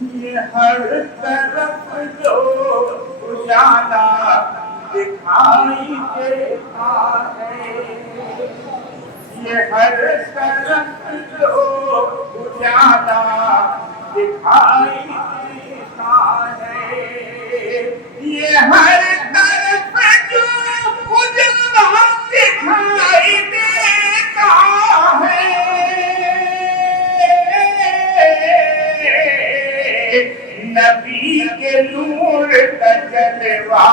یہ ہر طرف جو اجالا دکھائی دیتا ہے، یہ ہر طرف جو اجالا دکھائی دیتا ہے، یہ ہر طرف جو اجالا دکھائی دیتا ہے، نبی کے نور کا جلوہ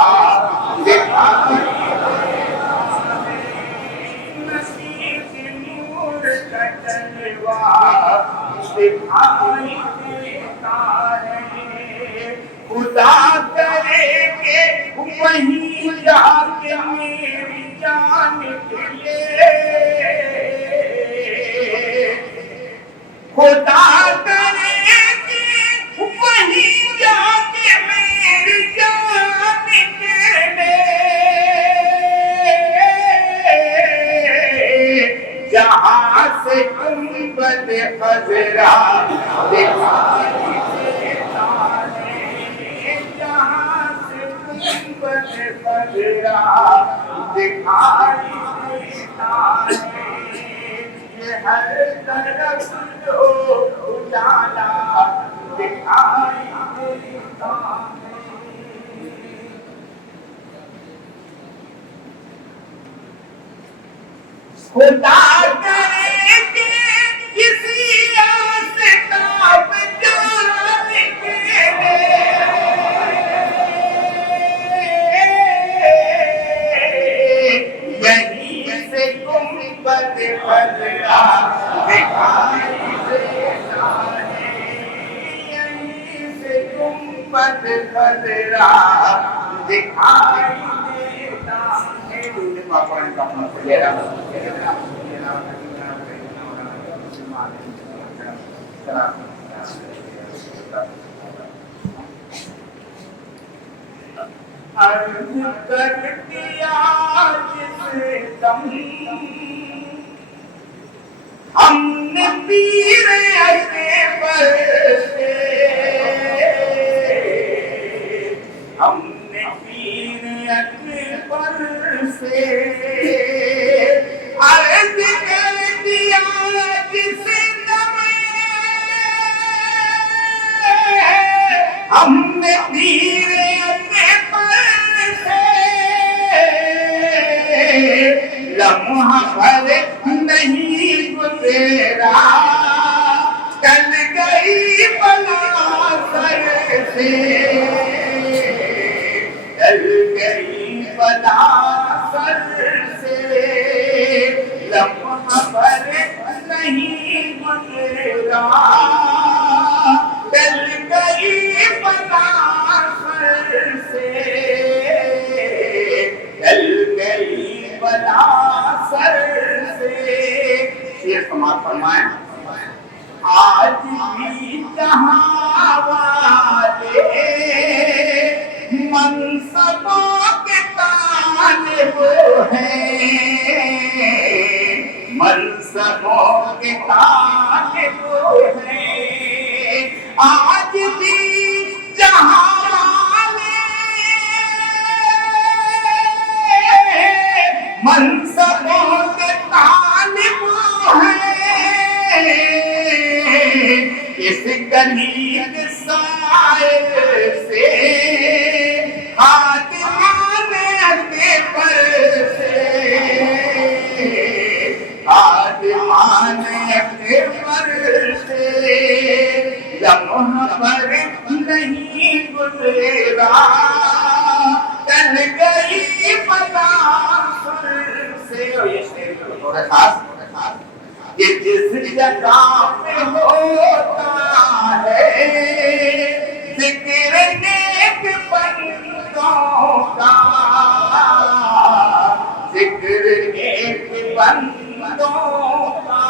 دکھائی دیتا ہے، نبی کے نور کا جلوہ دکھائی دیتا ہے۔ خدا کرے کہ وہیں جا کے میری جان نکلے، خدا کرے کہ وہیں جا کے میری جان نکلے، جہاں سے گنبد خضرا دکھائی دیتا ہے، جہاں سے گنبد خضرا دکھائی دیتا ہے، یہ ہر طرف جو اجالا دکھائی دیتا ہے۔ خدا کرے کہ کسی آفتاب جان نکلے، یہیں سے گنبد خضرا دکھائی دیتا ہے، یہیں سے گنبد خضرا دکھائی دیتا ہے۔ عرض کر دیا جس دم ہم نے پیر اکبر سے، ہم نے پیر اکبر سے عرض کر دیا جس دم ہم نے پیر اکبر سے، لمحہ بھر نہیں گزرا ٹل گئی بلا سر سے، ٹل گئی بلا سر سے، لمحہ بھر نہیں گزرا ٹل گئی بلا سر سے، ٹل گئی بلا سر سے۔ شعر سماعت فرمائیں۔ آج بھی جہاں والے منصبوں کے طالب ہیں، منصبوں کے طالب ہیں، آج بھی جہاں منصبوں کے طالب ہیں، اس گلی کے سائے سے خادمان اکبر سے، خادمان اکبر سے، لمحہ پر نہیں گزرا ٹل گئی بلا سر سے۔ اور یہ شعر تھوڑا خاص کہ جس جگہ پہ ہوتا ہے ذکر نیک بندوں کا، ذکر نیک بندوں کا،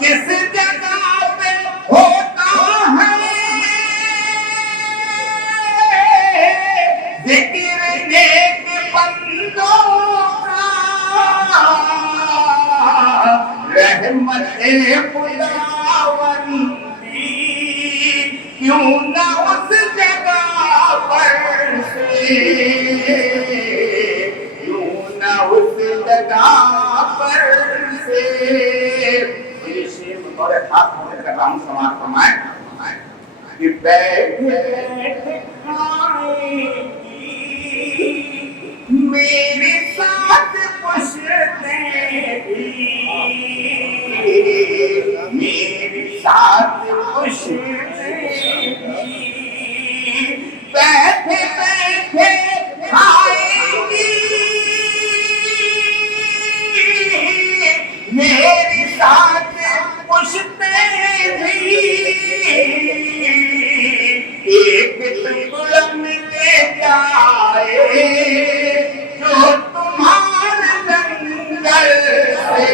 جس جگہ پہ ہوتا ہے ذکر نیک بندوں کا، رحمت خدا کیوں نہ اس جگہ پر سے، کیوں نہ اس جگہ پر سے. یہ شعر بطور خاص حاضر کر رہا ہوں، سماعت فرمائیں کہ بیٹھے بیٹھے کھائیں گی میرے ساتھ پوچھتے بھی، میرے ساتھ پوچھتے بھی، بیٹھے بیٹھے کھائیں گی میرے ساتھ پوچھتے بھی، ایک ٹکڑا ملے جائے جو تمہارے لنگر سے،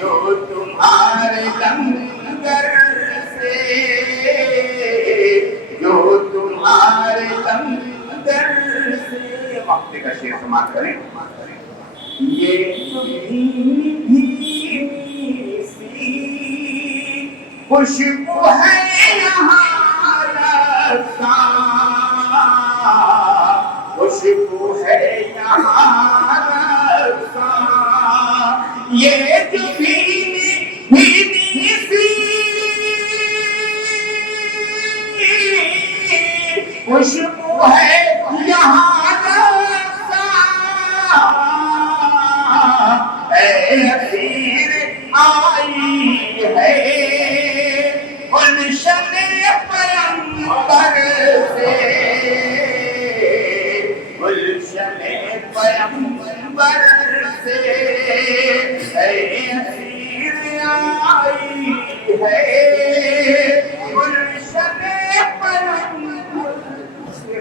جو تمہارے لنگر سے، جو تمہارے لنگر سے. وقت کا شعر سماعت کریں. یہ جو بھیڑی سی خوشبو ہے یہاں رساں، خوشبو ہے یہاں رساں، یہ جو بھیڑی سی خوشبو ہے یہاں رساں، اسیر آئی ہے گلشن پیمبر سے، گلشن پیمبر سے، اسیر آئی ہے گلشن پیمبر سے.